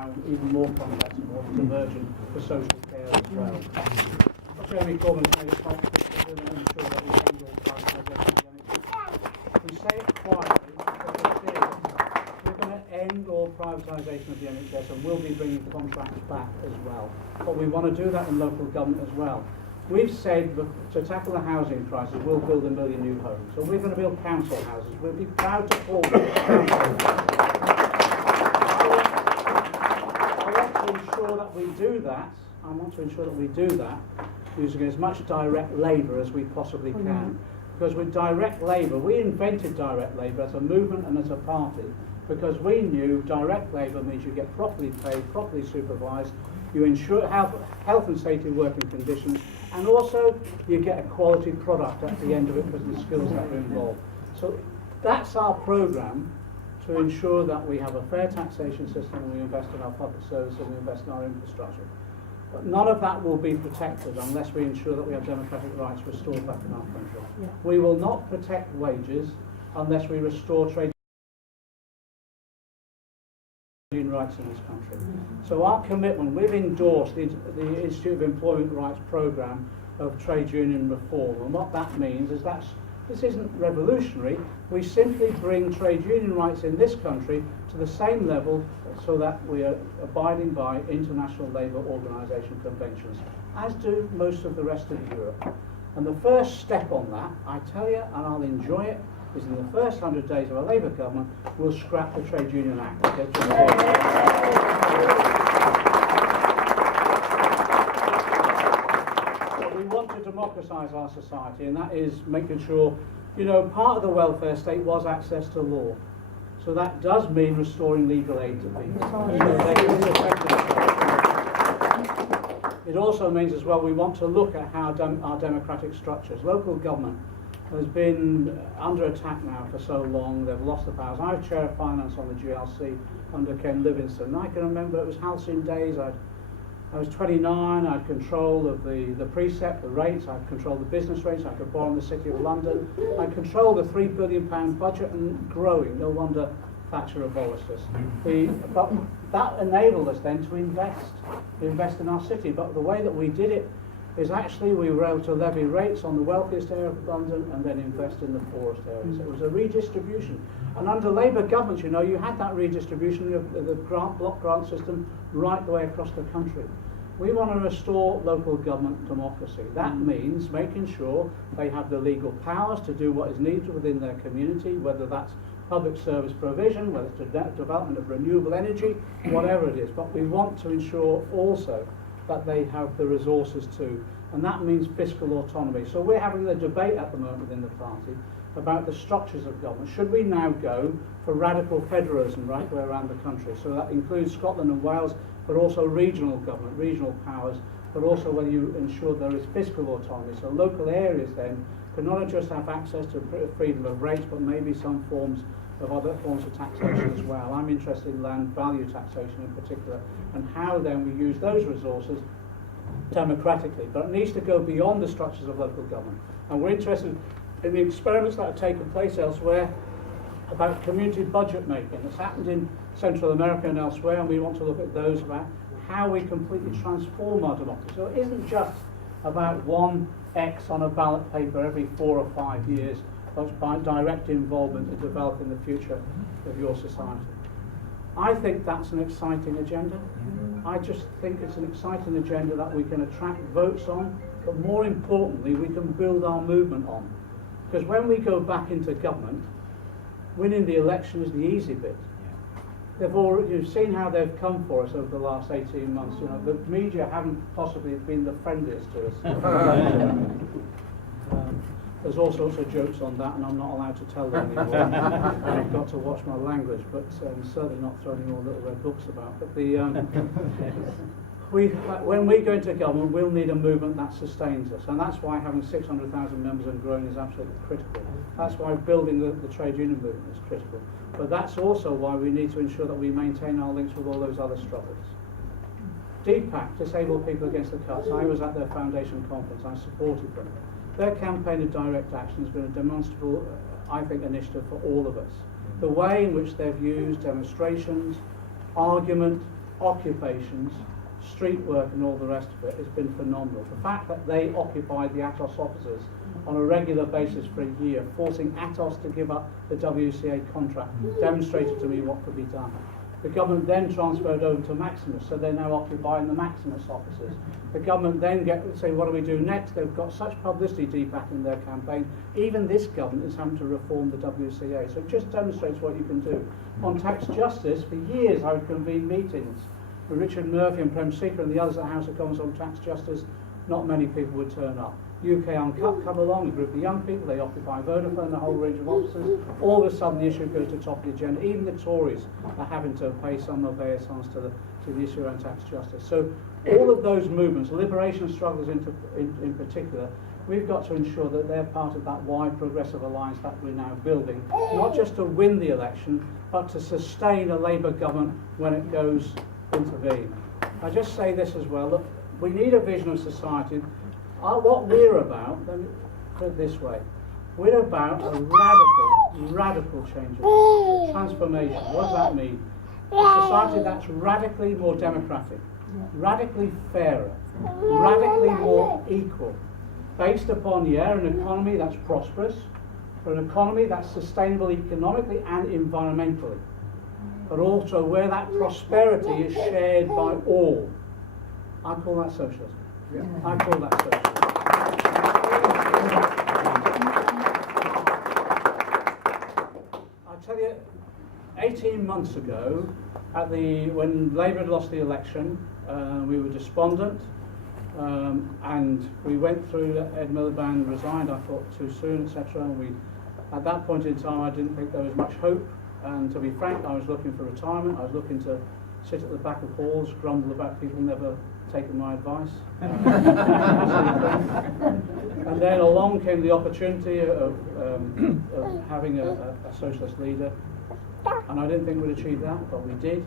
now even more complex and more convergent for social care as well. Jeremy Corbyn's made it possible to ensure that we end all privatisation of the NHS. We say it quietly, but we're serious. We're going to end all privatisation of the NHS and we'll be bringing contracts back as well. But we want to do that in local government as well. We've said that to tackle the housing crisis, we'll build 1 million new homes. So we're going to build council houses. We'll be proud to call them council houses. I want to ensure that we do that using as much direct labour as we possibly can. Because with direct labour, we invented direct labour as a movement and as a party because we knew direct labour means you get properly paid, properly supervised, you ensure health and safety working conditions, and also you get a quality product at the end of it because of the skills that are involved. So that's our programme to ensure that we have a fair taxation system and we invest in our public services and we invest in our infrastructure. But none of that will be protected unless we ensure that we have democratic rights restored back in our country. Yeah. We will not protect wages unless we restore trade union rights in this country. So our commitment, we've endorsed the Institute of Employment Rights programme of trade union reform, and what that means is this isn't revolutionary. We simply bring trade union rights in this country to the same level so that we are abiding by international labour organisation conventions, as do most of the rest of Europe. And the first step on that, I tell you, and I'll enjoy it, is in the first 100 days of a Labour government, we'll scrap the Trade Union Act. We want to democratise our society, and that is making sure, part of the welfare state was access to law. So that does mean restoring legal aid to people. It also means as well we want to look at how our democratic structures. Local government has been under attack now for so long, they've lost the powers. I was chair of finance on the GLC under Ken Livingstone. I can remember it was halcyon days. I was 29, I had control of the precept, the rates, I had control of the business rates, I could borrow in the City of London, I controlled the £3 billion budget and growing. No wonder Thatcher abolished us. But that enabled us then to invest in our city. But the way that we did it is actually we were able to levy rates on the wealthiest area of London and then invest in the poorest areas. It was a redistribution. And under Labour governments, you had that redistribution of the block grant system right the way across the country. We want to restore local government democracy. That means making sure they have the legal powers to do what is needed within their community, whether that's public service provision, whether it's development of renewable energy, whatever it is. But we want to ensure also that they have the resources too, and that means fiscal autonomy. So we're having a debate at the moment within the party about the structures of government. Should we now go for radical federalism right the way around the country? So that includes Scotland and Wales, but also regional government, regional powers, but also whether you ensure there is fiscal autonomy. So local areas then can not just have access to freedom of rates, but maybe some forms of other forms of taxation as well. I'm interested in land value taxation in particular, and how then we use those resources democratically. But it needs to go beyond the structures of local government. And we're interested in the experiments that have taken place elsewhere about community budget making. It's happened in Central America and elsewhere, and we want to look at those about how we completely transform our democracy. So it isn't just about one X on a ballot paper every 4 or 5 years, but by direct involvement in developing the future of your society. I think that's an exciting agenda. I just think it's an exciting agenda that we can attract votes on, but more importantly, we can build our movement on. Because when we go back into government, winning the election is the easy bit. You've seen how they've come for us over the last 18 months. The media haven't possibly been the friendliest to us. There's all sorts of jokes on that, and I'm not allowed to tell them anymore. I've got to watch my language, but certainly not throwing all little red books about. But when we go into government, we'll need a movement that sustains us, and that's why having 600,000 members and growing is absolutely critical. That's why building the trade union movement is critical. But that's also why we need to ensure that we maintain our links with all those other struggles. DPAC, Disabled People Against the Cuts, I was at their foundation conference, I supported them. Their campaign of direct action has been a demonstrable, I think, initiative for all of us. The way in which they've used demonstrations, argument, occupations, street work and all the rest of it has been phenomenal. The fact that they occupied the Atos offices on a regular basis for a year, forcing Atos to give up the WCA contract, demonstrated to me what could be done. The government then transferred over to Maximus, so they're now occupying the Maximus offices. The government then say, what do we do next? They've got such publicity deep in their campaign. Even this government is having to reform the WCA. So it just demonstrates what you can do. On tax justice, for years I would convene meetings with Richard Murphy and Prem Seeker and the others at the House of Commons on tax justice. Not many people would turn up. UK Uncut come along, a group of young people, they occupy Vodafone, a whole range of offices. All of a sudden the issue goes to the top of the agenda. Even the Tories are having to pay some obeisance to the issue around tax justice. So all of those movements, liberation struggles in particular, we've got to ensure that they're part of that wide progressive alliance that we're now building, not just to win the election, but to sustain a Labour government when it goes into being. I just say this as well, look, we need a vision of society. What we're about, let me put it this way, we're about a radical change, transformation. What does that mean? A society that's radically more democratic, radically fairer, radically more equal, based upon, an economy that's prosperous, but an economy that's sustainable economically and environmentally, but also where that prosperity is shared by all. I call that socialism. Yeah. I call that socialism. I tell you, 18 months ago, when Labour had lost the election, we were despondent, and we went through Ed Miliband resigned, I thought too soon, etc. And at that point in time, I didn't think there was much hope. And to be frank, I was looking for retirement. I was looking to sit at the back of halls, grumble about people never taking my advice. And then along came the opportunity of having a socialist leader, and I didn't think we'd achieve that, but we did.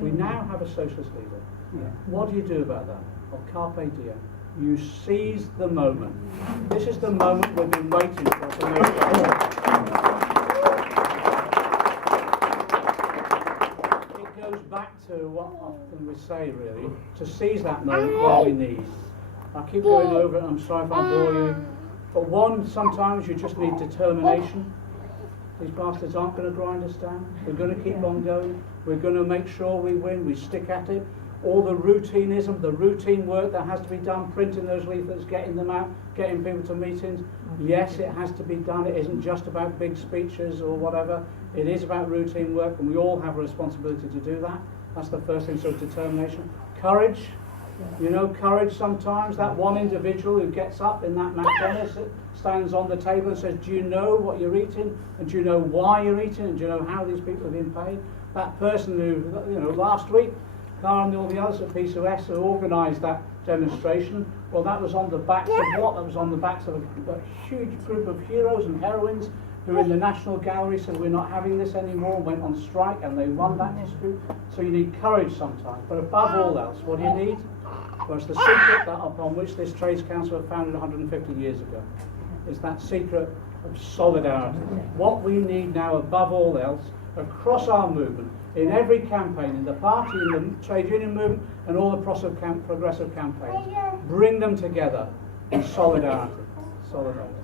We now have a socialist leader. What do you do about that? Well, carpe diem. You seize the moment. This is the moment we've been waiting for to make it. Back to what often we say, really, to seize that moment while we need. I keep going over it, I'm sorry if I bore you, but sometimes you just need determination. These bastards aren't going to grind us down. We're going to keep on going. We're going to make sure we win. We stick at it. All the routinism, the routine work that has to be done, printing those leaflets, getting them out, getting people to meetings. Yes, it has to be done. It isn't just about big speeches or whatever. It is about routine work, and we all have a responsibility to do that. That's the first thing, so determination. Courage. Courage sometimes. That one individual who gets up in that McDonnell, stands on the table and says, do you know what you're eating? And do you know why you're eating? And do you know how these people have been paid? That person who, last week, Carl and all the others at PCOS who organised that demonstration, well, that was on the backs of what? That was on the backs of a huge group of heroes and heroines who in the National Gallery said we're not having this anymore and went on strike, and they won that dispute. So you need courage sometimes, but above all else, what do you need? Well, it's the secret upon which this Trades Council was founded 150 years ago. It's that secret of solidarity. What we need now above all else, across our movement, in every campaign, in the party, in the trade union movement, and all the progressive campaigns, bring them together in solidarity. Solidarity.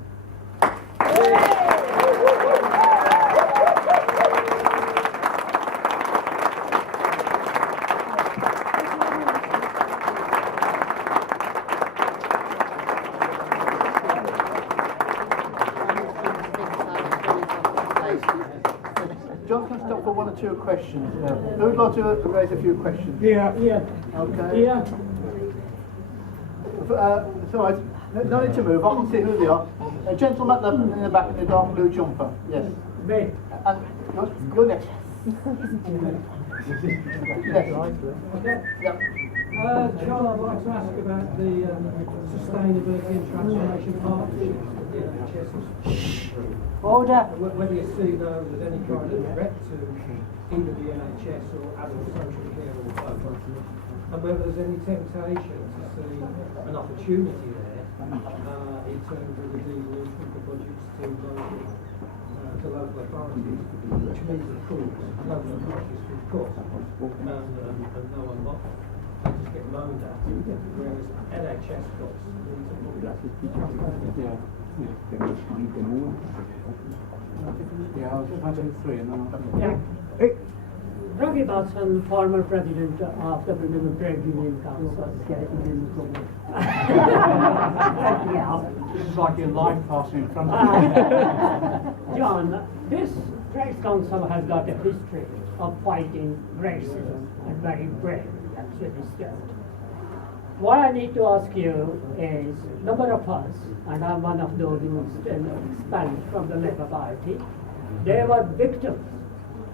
John can stop for one or two questions. Who would like to raise a few questions? Yeah. Okay. Yeah. It's all right. No need to move. I can see who they are. A gentleman in the back in the dark blue jumper. Yes. Me. And you're next. Yes. Yeah. John, I'd like to ask about the Sustainability and Transformation Partnership with the NHS. Order. Whether you see those as any kind of threat to either the NHS or adult social care or both, and whether there's any temptation to see an opportunity there in terms of the devolution of the budgets to local authorities, which means, of course, no one watches, of course, and no one watches. whereas NHS costs need to be Yeah. I'll just mention three and then I'll... Yeah. Rocky Dawson, former president of the Birmingham Trade Union Council. Yeah. This is like your life passing in front of you. John, this Trade Council has got a history of fighting racism and very brave, actually, still. What I need to ask you is, number of us, and I'm one of those who still expelled from the Labour Party, they were victims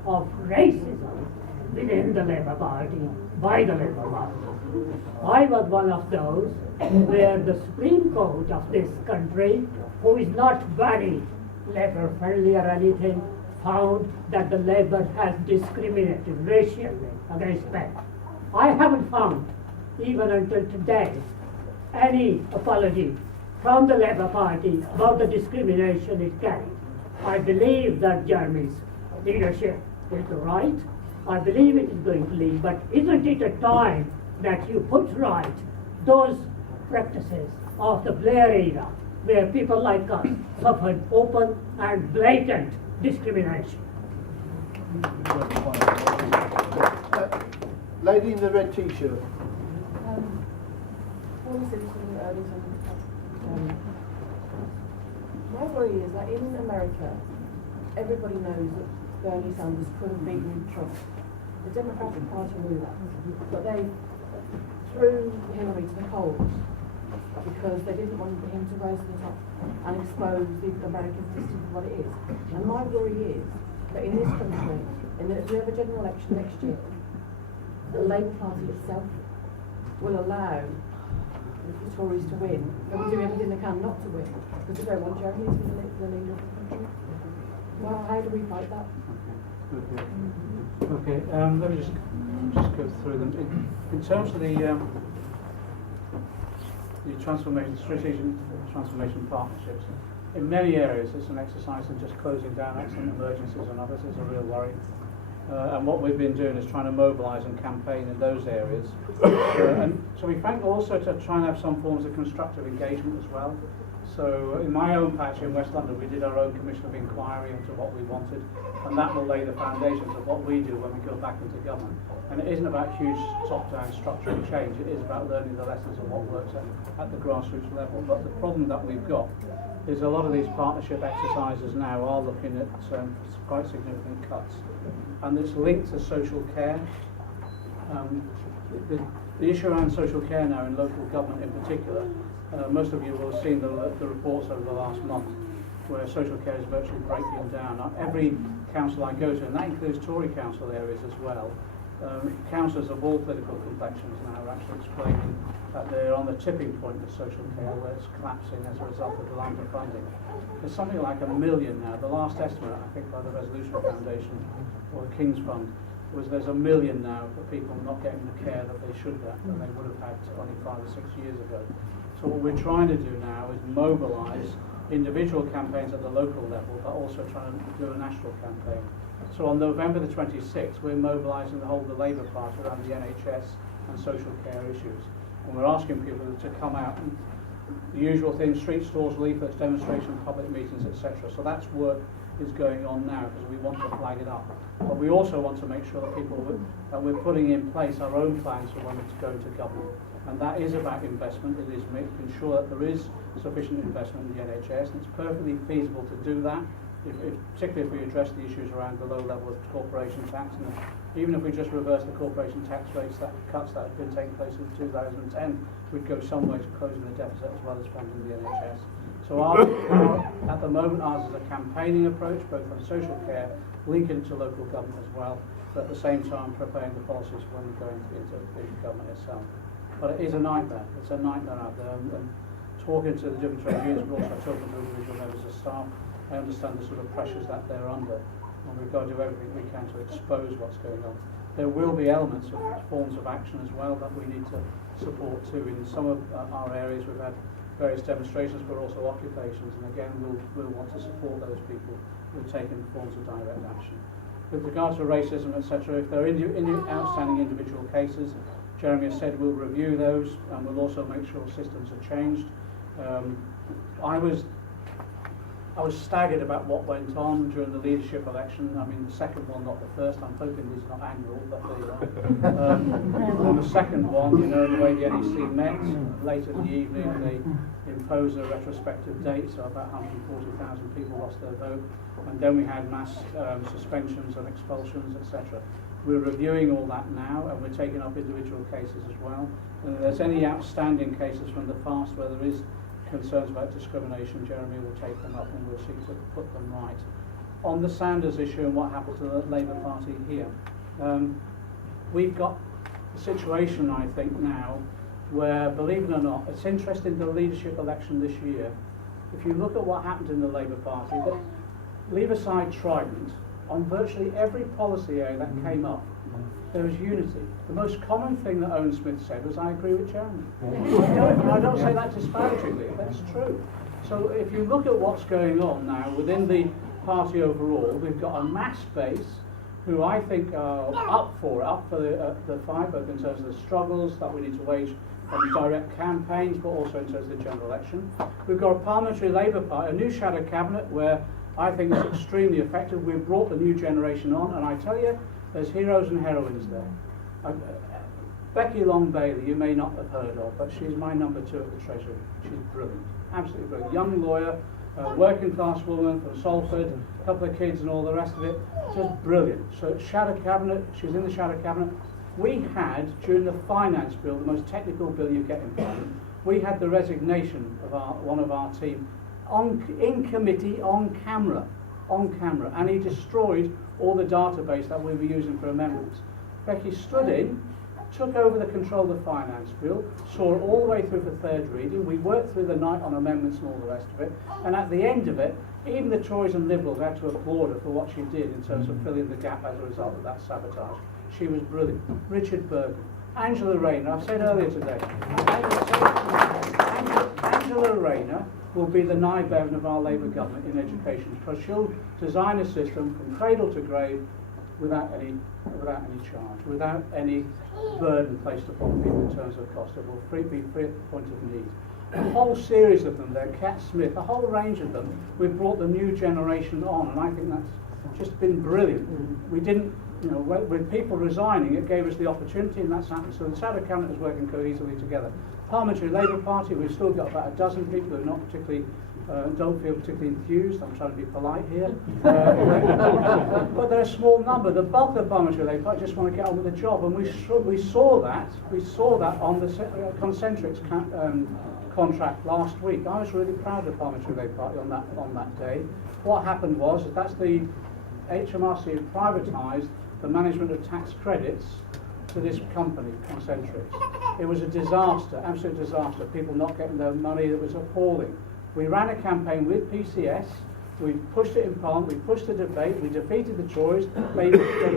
of racism within the Labour Party, by the Labour Party. I was one of those where the Supreme Court of this country, who is not very Labour friendly or anything, found that the Labour has discriminated racially against men. I haven't found, even until today, any apology from the Labour Party about the discrimination it carried. I believe that Jeremy's leadership is right. I believe it is going to lead, but isn't it a time that you put right those practices of the Blair era, where people like us suffered open and blatant discrimination? Lady in the red t-shirt. My worry is that in America, everybody knows that Bernie Sanders couldn't beat Trump. The Democratic Party knew that, but they threw Hillary to the coals because they didn't want him to rise to the top and expose the American system for what it is. And my worry is that in this country, if we have a general election next year, the Labour Party itself will allow the Tories to win. They will do everything they can not to win because they don't want Jeremy to be the leader of the country. Well, how do we fight that? Okay, let me just go through them. In terms of the strategic transformation partnerships, in many areas it's an exercise in just closing down accident emergencies and others is a real worry. And what we've been doing is trying to mobilise and campaign in those areas. And to be frank, also to try and have some forms of constructive engagement as well. So in my own patch in West London, we did our own commission of inquiry into what we wanted, and that will lay the foundations of what we do when we go back into government. And it isn't about huge top-down structural change, it is about learning the lessons of what works at the grassroots level. But the problem that we've got is a lot of these partnership exercises now are looking at quite significant cuts. And it's linked to social care. The issue around social care now in local government in particular, most of you will have seen the reports over the last month where social care is virtually breaking down. Now, every council I go to, and that includes Tory council areas as well, councillors of all political complexions now are actually explaining that they're on the tipping point of social care where it's collapsing as a result of the lack of funding. There's something like 1 million now. The last estimate, I think, by the Resolution Foundation or the King's Fund was there's 1 million now for people not getting the care that they should get than they would have had only 5 or 6 years ago. So what we're trying to do now is mobilise individual campaigns at the local level, but also trying to do a national campaign. So on November the 26th, we're mobilising the whole of the Labour Party around the NHS and social care issues. And we're asking people to come out and the usual things, street stalls, leaflets, demonstrations, public meetings, etc. So that's work is going on now because we want to flag it up. But we also want to make sure that that we're putting in place our own plans for when we go to government. And that is about investment. It is making sure that there is sufficient investment in the NHS, and it's perfectly feasible to do that, particularly if we address the issues around the low level of corporation tax. And even if we just reverse the corporation tax rates, that cuts that have been taking place in 2010, we'd go some way to closing the deficit as well as funding the NHS. So at the moment, ours is a campaigning approach, both on social care, linking to local government as well, but at the same time preparing the policies when we go into government itself. But it is a nightmare. It's a nightmare out there. And talking to the different trade unions, but also talking to individual members of staff, I understand the sort of pressures that they're under. And we've got to do everything we can to expose what's going on. There will be elements of forms of action as well that we need to support too. In some of our areas we've had various demonstrations, but also occupations, and again we'll want to support those people who have taken forms of direct action. With regard to racism, etc., if there are outstanding individual cases, Jeremy has said we'll review those, and we'll also make sure systems are changed. I was staggered about what went on during the leadership election. I mean, the second one, not the first. I'm hoping it's not annual, but there you are. And the second one, you know, the way the NEC met, late in the evening, they imposed a retrospective date, so about 140,000 people lost their vote. And then we had mass suspensions and expulsions, etc. We're reviewing all that now, and we're taking up individual cases as well. And if there's any outstanding cases from the past where there is concerns about discrimination, Jeremy will take them up and we'll seek to put them right. On the Sanders issue and what happened to the Labour Party here, we've got a situation, I think, now where, believe it or not, it's interesting, the leadership election this year, if you look at what happened in the Labour Party, leave aside Trident, on virtually every policy area that came up, there was unity. The most common thing that Owen Smith said was, I agree with Jeremy. I don't say that disparagingly, that's true. So if you look at what's going on now within the party overall, we've got a mass base who I think are up for the fight, both in terms of the struggles that we need to wage on direct campaigns, but also in terms of the general election. We've got a parliamentary Labour Party, a new shadow cabinet where I think it's extremely effective. We've brought the new generation on, and I tell you, there's heroes and heroines there. Becky Long Bailey, you may not have heard of, but she's my number 2 at the Treasury. She's brilliant, absolutely brilliant. Young lawyer, working class woman from Salford, a couple of kids and all the rest of it. Just brilliant. So shadow cabinet, she's in the shadow cabinet. We had, during the finance bill, the most technical bill you get in Parliament, we had the resignation of one of our team in committee on camera, and he destroyed all the database that we were using for amendments. Becky stood in, took over the control of the finance bill, saw it all the way through for third reading. We worked through the night on amendments and all the rest of it, and at the end of it, even the Tories and Liberals had to applaud her for what she did in terms of filling the gap as a result of that sabotage. She was brilliant. Richard Bergen, Angela Rayner, I've said earlier today, Angela Rayner will be the Nye-Bevan of our Labour government in education, because she'll design a system from cradle to grave without any charge, without any burden placed upon people in terms of cost. It will be free at the point of need. A whole series of them there, Kat Smith, a whole range of them, we've brought the new generation on, and I think that's just been brilliant. We didn't, you know, with people resigning, it gave us the opportunity, and that's happened. So the Shadow Cabinet is working cohesively together. Parliamentary Labour Party, we've still got about a dozen people who are not particularly, don't feel particularly enthused. I'm trying to be polite here. But they're a small number. The bulk of the Parliamentary Labour Party just want to get on with the job, and we saw that on the Concentrix contract last week. I was really proud of the Parliamentary Labour Party on that day. What happened was that's the HMRC had privatised the management of tax credits to this company, Concentrix. It was a disaster, absolute disaster. People not getting their money, it was appalling. We ran a campaign with PCS, we pushed it in Parliament, we pushed the debate, we defeated the Tories, they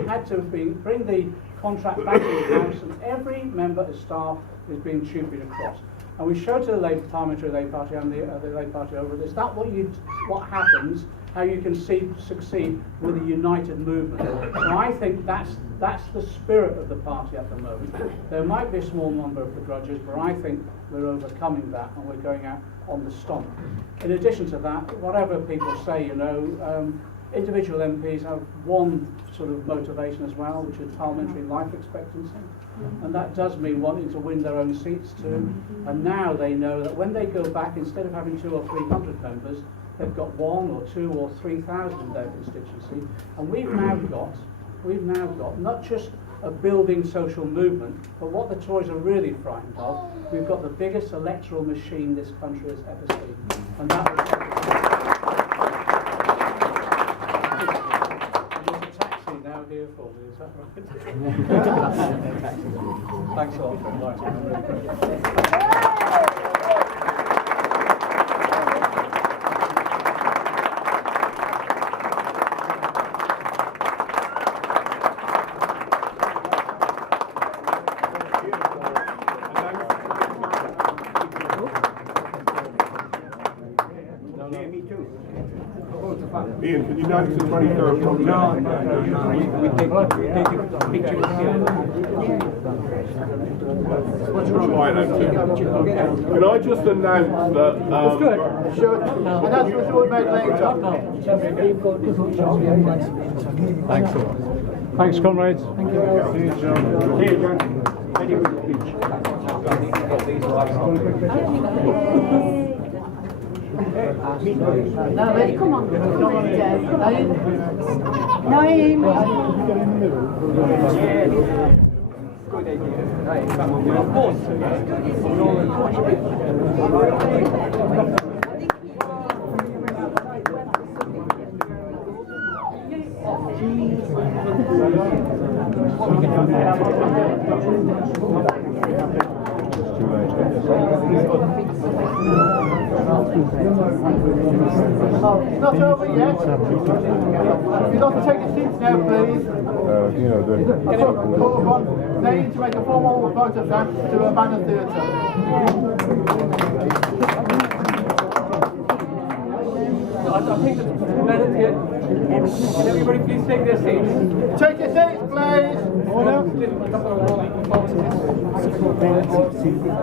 had to bring the contract back in the House, and every member of staff is being tupied across. And we showed to the Parliamentary Labour Party and the Labour Party over this, what happens, how you can succeed with a united movement. So I think that's the spirit of the party at the moment. There might be a small number of begrudgers, but I think we're overcoming that and we're going out on the stomp. In addition to that, whatever people say, you know, individual MPs have one sort of motivation as well, which is parliamentary life expectancy. And that does mean wanting to win their own seats too. And now they know that when they go back, instead of having 200 or 300 members, they've got 1 or 2 or 3,000 in their constituency. And we've now got not just a building social movement, but what the Tories are really frightened of, we've got the biggest electoral machine this country has ever seen. And that was there's a taxi now here for me, is that right? Thanks a lot for inviting me. Ian, can you not to the 23rd? No. We take pictures here. Try now, too. Can I just announce that? Sure. Announcements will be made later. Thanks. Thanks, comrades. Thank you. See you, John. See you, John. Very good speech. Come on. Naeem. Good idea. Of course. It's not over yet. You'd like to take your seats now, please. Call upon Naeem to make a formal vote of thanks to Banner Theatre. I think it's better here. Can everybody please take their seats? Take your seats, please.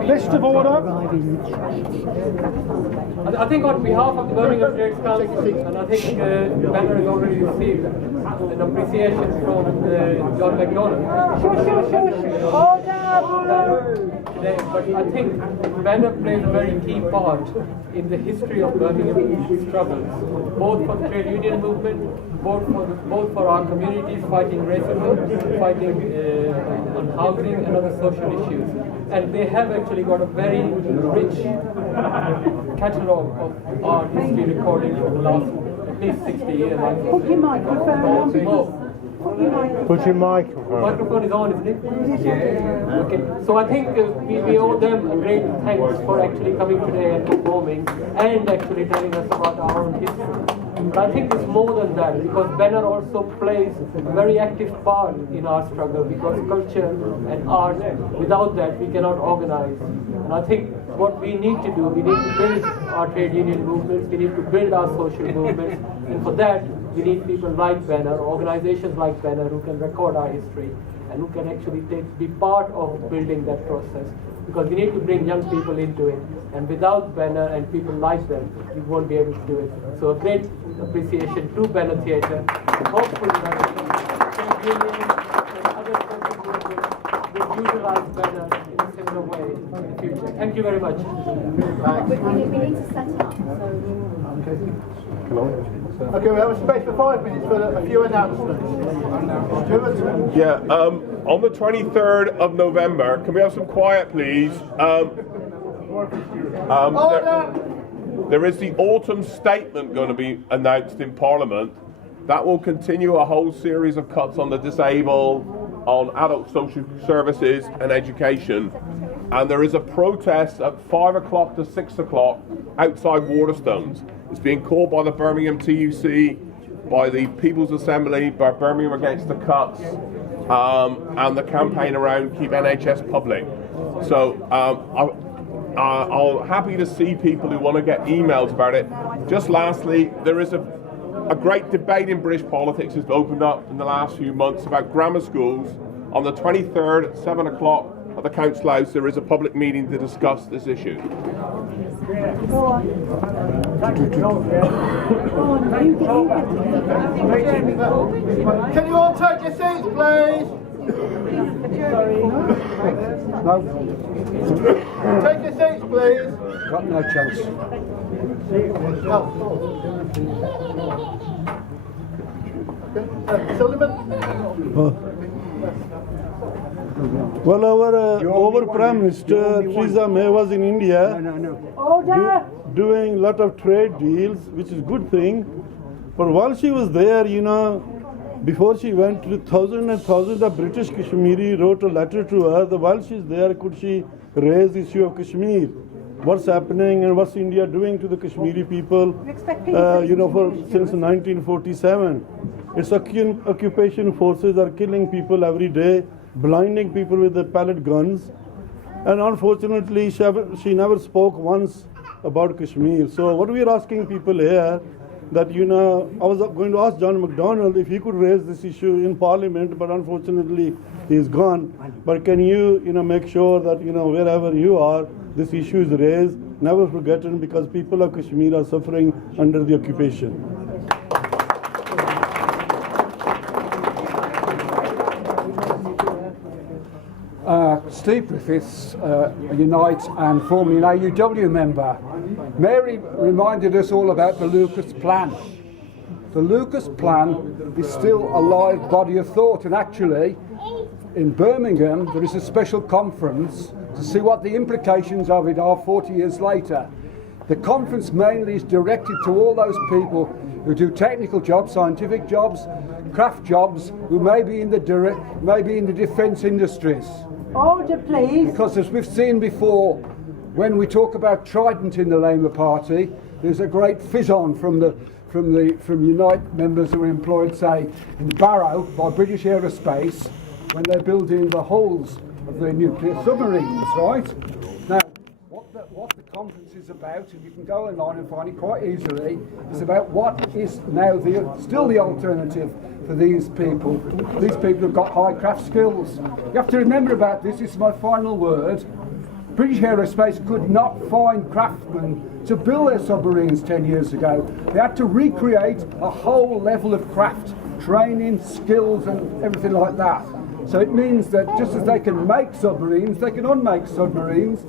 List of order. I think on behalf of the Birmingham Trades Council, and I think Banner has already received an appreciation from John McDonnell. Today, but I think Banner plays a very key part in the history of Birmingham struggles, both for the trade union movement, both for our communities fighting racism, fighting on housing and other social issues. And they have actually got a very rich catalogue of our history recordings for the last at least 60 years. Put your microphone on. Put your microphone. Microphone is on, isn't it? Yeah. Okay. So I think we owe them a great thanks for actually coming today and performing and actually telling us about our own history. But I think it's more than that, because Banner also plays a very active part in our struggle, because culture and art, without that we cannot organize. And I think what we need to do, we need to build our trade union movements, we need to build our social movements, and for that we need people like Banner, organizations like Banner, who can record our history and who can actually be part of building that process. Because we need to bring young people into it, and without Banner and people like them, we won't be able to do it. So a great appreciation to Banner Theatre, and hopefully that trade unions and other social movements will utilize Banner in a similar way in the future. Thank you very much. We need to set up. Okay, we have a space for 5 minutes for a few announcements. Yeah, on the 23rd of November, can we have some quiet, please? There is the autumn statement going to be announced in Parliament. That will continue a whole series of cuts on the disabled, on adult social services and education. And there is a protest at 5 o'clock to 6 o'clock outside Waterstones. It's being called by the Birmingham TUC, by the People's Assembly, by Birmingham Against the Cuts, and the campaign around Keep NHS Public. So I'm happy to see people who want to get emails about it. Just lastly, there is a great debate in British politics has opened up in the last few months about grammar schools. On the 23rd at 7 o'clock at the Council House, there is a public meeting to discuss this issue. Can you all take your seats, please? Take your seats, please. Got no chance. Sullivan? Well, our Prime Minister Theresa May was in India doing a lot of trade deals, which is a good thing. But while she was there, before she went, to thousands and thousands of British Kashmiri wrote a letter to her that while she's there, could she raise the issue of Kashmir? What's happening and what's India doing to the Kashmiri people, since 1947. Its occupation forces are killing people every day, blinding people with the pellet guns. And unfortunately, she never spoke once about Kashmir. So what we are asking people here, that, I was going to ask John McDonnell if he could raise this issue in Parliament, but unfortunately he's gone. But can you, make sure that, wherever you are, this issue is raised, never forgotten, because people of Kashmir are suffering under the occupation. Steve Griffiths, Unite and formerly an AUW member. Mary reminded us all about the Lucas Plan. The Lucas Plan is still a live body of thought, and actually in Birmingham there is a special conference to see what the implications of it are 40 years later. The conference mainly is directed to all those people who do technical jobs, scientific jobs, craft jobs, who may be in the defence industries. Order, please. Because as we've seen before, when we talk about Trident in the Labour Party, there's a great fizz-on from Unite members who are employed, say, in Barrow by British Aerospace when they're building the hulls of the nuclear submarines, right? Now, what the conference is about, and you can go online and find it quite easily, is about what is now still the alternative for these people. These people have got high craft skills. You have to remember about this is my final word. British Aerospace could not find craftsmen to build their submarines 10 years ago. They had to recreate a whole level of craft, training, skills and everything like that. So it means that just as they can make submarines, they can unmake submarines.